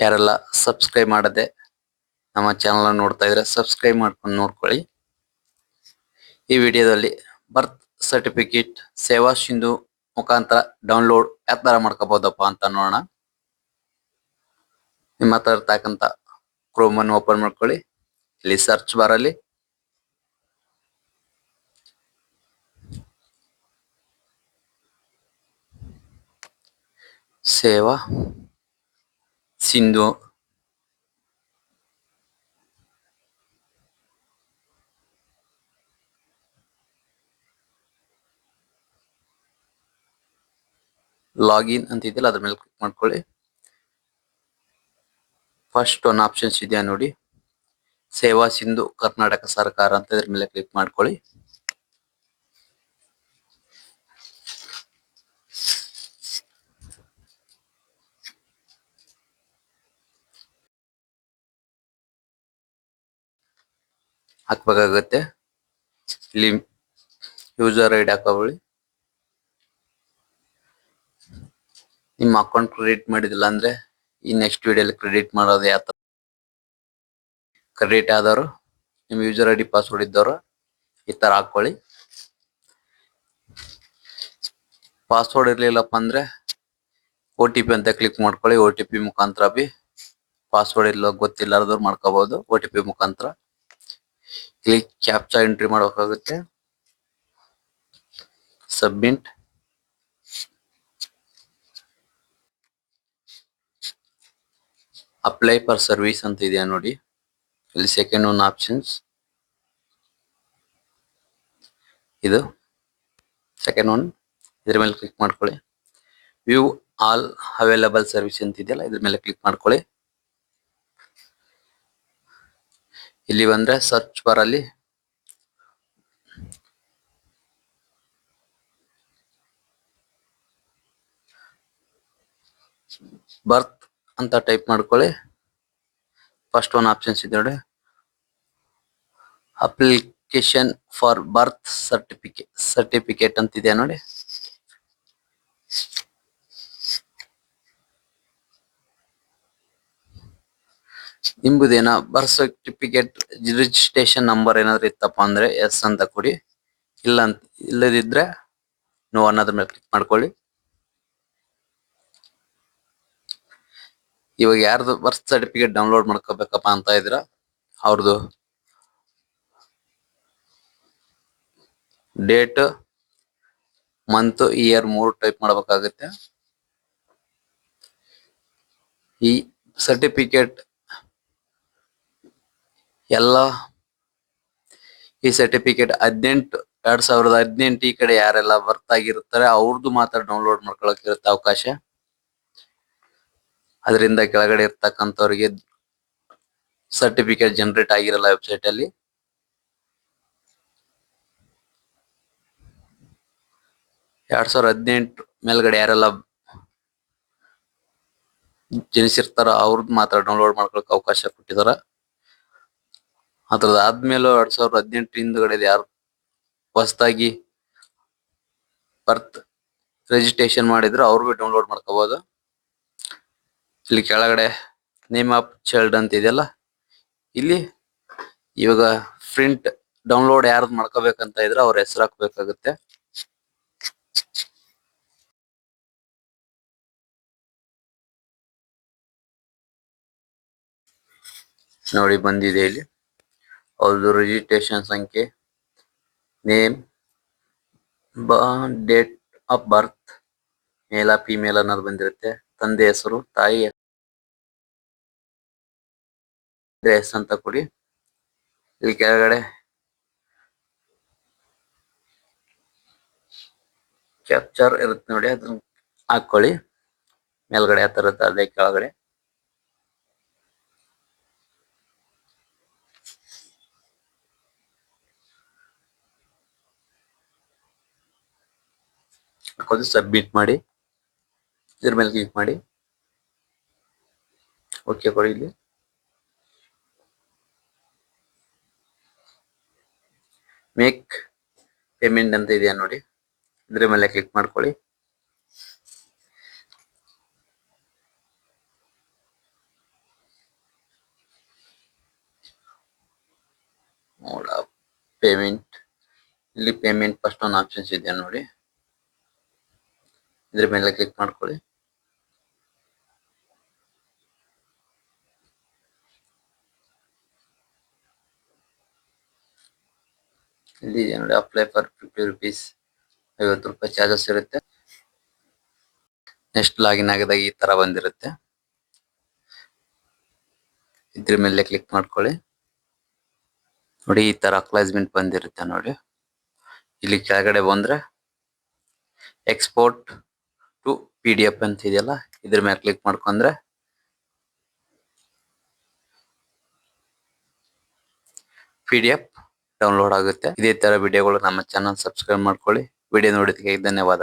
ಯಾರೆಲ್ಲ ಸಬ್ಸ್ಕ್ರೈಬ್ ಮಾಡದೆ ನಮ್ಮ ಚಾನಲ್ ನೋಡ್ತಾ ಇದ್ರೆ ಸಬ್ಸ್ಕ್ರೈಬ್ ಮಾಡ್ಕೊಂಡು ನೋಡ್ಕೊಳ್ಳಿ. ಈ ವಿಡಿಯೋದಲ್ಲಿ ಬರ್ತ್ ಸರ್ಟಿಫಿಕೇಟ್ ಸೇವಾ ಸಿಂಧು ಮುಖಾಂತರ ಡೌನ್ಲೋಡ್ ಯಾವ ತರ ಮಾಡ್ಕೋಬಹುದಪ್ಪ ಅಂತ ನೋಡೋಣ. ನಿಮ್ಮ ಹತ್ರ ಇರ್ತಕ್ಕಂಥ ಕ್ರೋಮ್ ಅನ್ನು ಓಪನ್ ಮಾಡ್ಕೊಳ್ಳಿ. ಇಲ್ಲಿ ಸರ್ಚ್ ಬಾರಲ್ಲಿ ಸೇವಾ ಸಿಂಧು. ಲಾಗಿನ್ ಅಂತ ಇದೆಯಲ್ಲ, ಅದ್ರ ಮೇಲೆ ಕ್ಲಿಕ್ ಮಾಡ್ಕೊಳ್ಳಿ. ಫಸ್ಟ್ ಒಂದು ಆಪ್ಷನ್ಸ್ ಇದೆಯಾ ನೋಡಿ. ಸೇವಾ ಸಿಂಧು, ಕರ್ನಾಟಕ ಸರ್ಕಾರ ಅಂತ ಇದ್ರ ಮೇಲೆ ಕ್ಲಿಕ್ ಮಾಡ್ಕೊಳ್ಳಿ. ಹಾಕ್ಬೇಕಾಗತ್ತೆ. ಇಲ್ಲಿ ಯೂಸರ್ ಐಡಿ ಹಾಕೊಳ್ಳಿ ನಿಮ್ಮ ಅಕೌಂಟ್ ಕ್ರೆಡಿಟ್ ಮಾಡಿದಿಲ್ಲ ಅಂದ್ರೆ ಈ ನೆಕ್ಸ್ಟ್ ವಿಡಿಯೋಲಿ ಕ್ರೆಡಿಟ್ ಮಾಡೋದು ಯಾವ ಕ್ರೆಡಿಟ್ ಆದವರು, ನಿಮ್ಮ ಯೂಸರ್ ಐ ಡಿ ಪಾಸ್ವರ್ಡ್ ಇದ್ದವರು ಈ ತರ ಹಾಕೊಳ್ಳಿ ಪಾಸ್ವರ್ಡ್ ಇರ್ಲಿಲ್ಲಪ್ಪ ಅಂದ್ರೆ ಒ ಟಿ ಪಿ ಅಂತ ಕ್ಲಿಕ್ ಮಾಡ್ಕೊಳ್ಳಿ. ಒ ಟಿ ಪಿ ಮುಖಾಂತರ ಬಿ ಪಾಸ್ವರ್ಡ್ ಇಲ್ಲ ಗೊತ್ತಿಲ್ಲಾರ್ದವ್ರು ಮಾಡ್ಕೋಬಹುದು ಒ ಟಿ ಪಿ ಮುಖಾಂತರ. ಇಲ್ಲಿ ಕ್ಯಾಪ್ಚಾ ಎಂಟ್ರಿ ಮಾಡಬೇಕಾಗುತ್ತೆ. ಸಬ್ಮಿಟ್ ಅಪ್ಲೈ ಫಾರ್ ಸರ್ವಿಸ್ ಅಂತ ಇದೆಯಾ ನೋಡಿ. ಇಲ್ಲಿ ಸೆಕೆಂಡ್ ಒನ್ ಆಪ್ಷನ್ಸ್ ಇದು ಸೆಕೆಂಡ್ ಒನ್ ಇದ್ರ ಮೇಲೆ ಕ್ಲಿಕ್ ಮಾಡ್ಕೊಳ್ಳಿ. ವ್ಯೂ ಆಲ್ ಅವೈಲಬಲ್ ಸರ್ವಿಸ್ ಅಂತ ಇದೆಯಲ್ಲ, ಇದ್ರ ಮೇಲೆ ಕ್ಲಿಕ್ ಮಾಡ್ಕೊಳ್ಳಿ. ಇಲ್ಲಿ ಬಂದ್ರೆ ಸರ್ಚ್ ಬರಲ್ಲಿ ಬರ್ತ್ ಅಂತ ಟೈಪ್ ಮಾಡ್ಕೊಳ್ಳಿ. ಫಸ್ಟ್ ಒನ್ ಆಪ್ಷನ್ಸ್ ಇದೆ ನೋಡಿ. Application for birth certificate certificate ಅಂತ ಇದೆ ನೋಡಿ. ನಿಂಬುದೇನ ಬರ್ತ್ ಸರ್ಟಿಫಿಕೇಟ್ ರಿಜಿಸ್ಟ್ರೇಷನ್ ನಂಬರ್ ಏನಾದ್ರು ಇತ್ತಪ್ಪ ಅಂದ್ರೆ ಎಸ್ ಅಂತ ಕೊಡಿ. ಇಲ್ಲ ಇಲ್ಲದಿದ್ರೆ ನೋ ಅನ್ನೋದ್ರ ಮೇಲೆ ಕ್ಲಿಕ್ ಮಾಡ್ಕೊಳ್ಳಿ. ಇವಾಗ ಯಾರ್ದು ಬರ್ತ್ ಸರ್ಟಿಫಿಕೇಟ್ ಡೌನ್ಲೋಡ್ ಮಾಡ್ಕೋಬೇಕಪ್ಪ ಅಂತ ಇದ್ರ ಅವ್ರದ್ದು ಡೇಟ್ ಮಂತ್ ಇಯರ್ ಮೂರು ಟೈಪ್ ಮಾಡಬೇಕಾಗುತ್ತೆ. ಈ ಸರ್ಟಿಫಿಕೇಟ್ ಎಲ್ಲ ಈ ಸರ್ಟಿಫಿಕೇಟ್ ಹದಿನೆಂಟು, ಎರಡ್ ಸಾವಿರದ ಹದಿನೆಂಟು ಈ ಕಡೆ ಯಾರೆಲ್ಲ ಬರ್ತ್ ಆಗಿರ್ತಾರೆ ಅವ್ರದ್ದು ಮಾತ್ರ ಡೌನ್ಲೋಡ್ ಮಾಡ್ಕೊಳಕ್ ಇರುತ್ತೆ ಅವಕಾಶ. ಅದರಿಂದ ಕೆಳಗಡೆ ಇರ್ತಕ್ಕಂಥವ್ರಿಗೆ ಸರ್ಟಿಫಿಕೇಟ್ ಜನರೇಟ್ ಆಗಿರಲ್ಲ ವೆಬ್ಸೈಟ್ ಅಲ್ಲಿ. ಎರಡ್ ಸಾವಿರದ ಹದಿನೆಂಟು ಮೇಲ್ಗಡೆ ಯಾರೆಲ್ಲ ಜನಿಸಿರ್ತಾರ ಅವ್ರದ್ದು ಮಾತ್ರ ಡೌನ್ಲೋಡ್ ಮಾಡ್ಕೊಳಕ್ ಅವಕಾಶ ಕೊಟ್ಟಿದಾರ. ಅದ್ರದ್ದು ಆದ್ಮೇಲೂ ಎರಡ್ ಸಾವಿರದ ಹದಿನೆಂಟು ಹಿಂದ್ಗಡೆ ಯಾರು ಹೊಸದಾಗಿ ಬರ್ತ್ ರಿಜಿಸ್ಟ್ರೇಷನ್ ಮಾಡಿದ್ರು, ಅವ್ರು ಬಿ ಡೌನ್ಲೋಡ್ ಮಾಡ್ಕೋಬಹುದು ಇಲ್ಲಿ ಕೆಳಗಡೆ ನೇಮ್ ಆಫ್ ಚೈಲ್ಡ್ ಅಂತ ಇದೆಯಲ್ಲ, ಇಲ್ಲಿ ಇವಾಗ ಪ್ರಿಂಟ್ ಡೌನ್ಲೋಡ್ ಯಾರ್ದು ಮಾಡ್ಕೋಬೇಕಂತ ಇದ್ರೆ ಅವ್ರ ಹೆಸರು ಹಾಕ್ಬೇಕಾಗುತ್ತೆ. ನೋಡಿ ಬಂದಿದೆ ಇಲ್ಲಿ. ಅವ್ರದ್ದು ರಿಜಿಸ್ಟ್ರೇಷನ್ ಸಂಖ್ಯೆ ನೇಮ್ ಬ date of birth male female ಅನ್ನೋದು ಬಂದಿರುತ್ತೆ. ತಂದೆ ಹೆಸರು, ತಾಯಿ ಹೆಸರು ಅಂತ ಕೊಡಿ. ಇಲ್ಲಿ ಕೆಳಗಡೆ ಕ್ಯಾಪ್ಚರ್ ಇರುತ್ತೆ ನೋಡಿ, ಅದನ್ನ ಹಾಕೊಳ್ಳಿ. ಮೇಲ್ಗಡೆ ಆ ತರ ಅದೇ ಕೆಳಗಡೆ. ಹಾಕೋದು ಸಬ್ಮಿಟ್ ಮಾಡಿ, ಇದ್ರ ಮೇಲೆ ಕ್ಲಿಕ್ ಮಾಡಿ. ಓಕೆ ಕೊಡಿ ಇಲ್ಲಿ. ಮೇಕ್ ಪೇಮೆಂಟ್ ಅಂತ ಇದೆಯಾ ನೋಡಿ. ಇದ್ರ ಮೇಲೆ ಕ್ಲಿಕ್ ಮಾಡ್ಕೊಳ್ಳಿ. ನೋಡ ಪೇಮೆಂಟ್ ಇಲ್ಲಿ ಪೇಮೆಂಟ್ ಫಸ್ಟ್ ಒಂದು ಆಪ್ಷನ್ಸ್ ಇದೆಯಾ ನೋಡಿ. ಇದ್ರ ಮೇಲೆ ಕ್ಲಿಕ್ ಮಾಡ್ಕೊಳ್ಳಿ. ಇಲ್ಲಿ ನೋಡಿ ಅಪ್ಲೈ ಫಾರ್ ಫಿಫ್ಟಿ ರುಪೀಸ್ ಐವತ್ತು ರೂಪಾಯಿ ಚಾರ್ಜಸ್ ಇರುತ್ತೆ. ನೆಕ್ಸ್ಟ್ ಲಾಗಿನ್ ಆಗಿದಾಗ ಈ ತರ ಬಂದಿರುತ್ತೆ. ಇದ್ರ ಮೇಲೆ ಕ್ಲಿಕ್ ಮಾಡ್ಕೊಳ್ಳಿ. ನೋಡಿ, ಈ ತರ ಅಕ್ಲೈಸ್ಮೆಂಟ್ ಬಂದಿರುತ್ತೆ ನೋಡಿ. ಇಲ್ಲಿ ಕೆಳಗಡೆ ಬಂದ್ರೆ ಎಕ್ಸ್ಪೋರ್ಟ್ ಪಿ ಡಿ ಎಫ್ ಅಂತ ಇದೆಯಲ್ಲ, ಇದ್ರ ಮೇಲೆ ಕ್ಲಿಕ್ ಮಾಡ್ಕೊಂಡ್ರೆ ಪಿ ಡಿ ಎಫ್ ಡೌನ್ಲೋಡ್ ಆಗುತ್ತೆ. ಇದೇ ತರ ವಿಡಿಯೋಗಳು ನಮ್ಮ ಚಾನಲ್ ಸಬ್ಸ್ಕ್ರೈಬ್ ಮಾಡ್ಕೊಳ್ಳಿ. ವಿಡಿಯೋ ನೋಡಿದ್ದಕ್ಕೆ ಧನ್ಯವಾದ.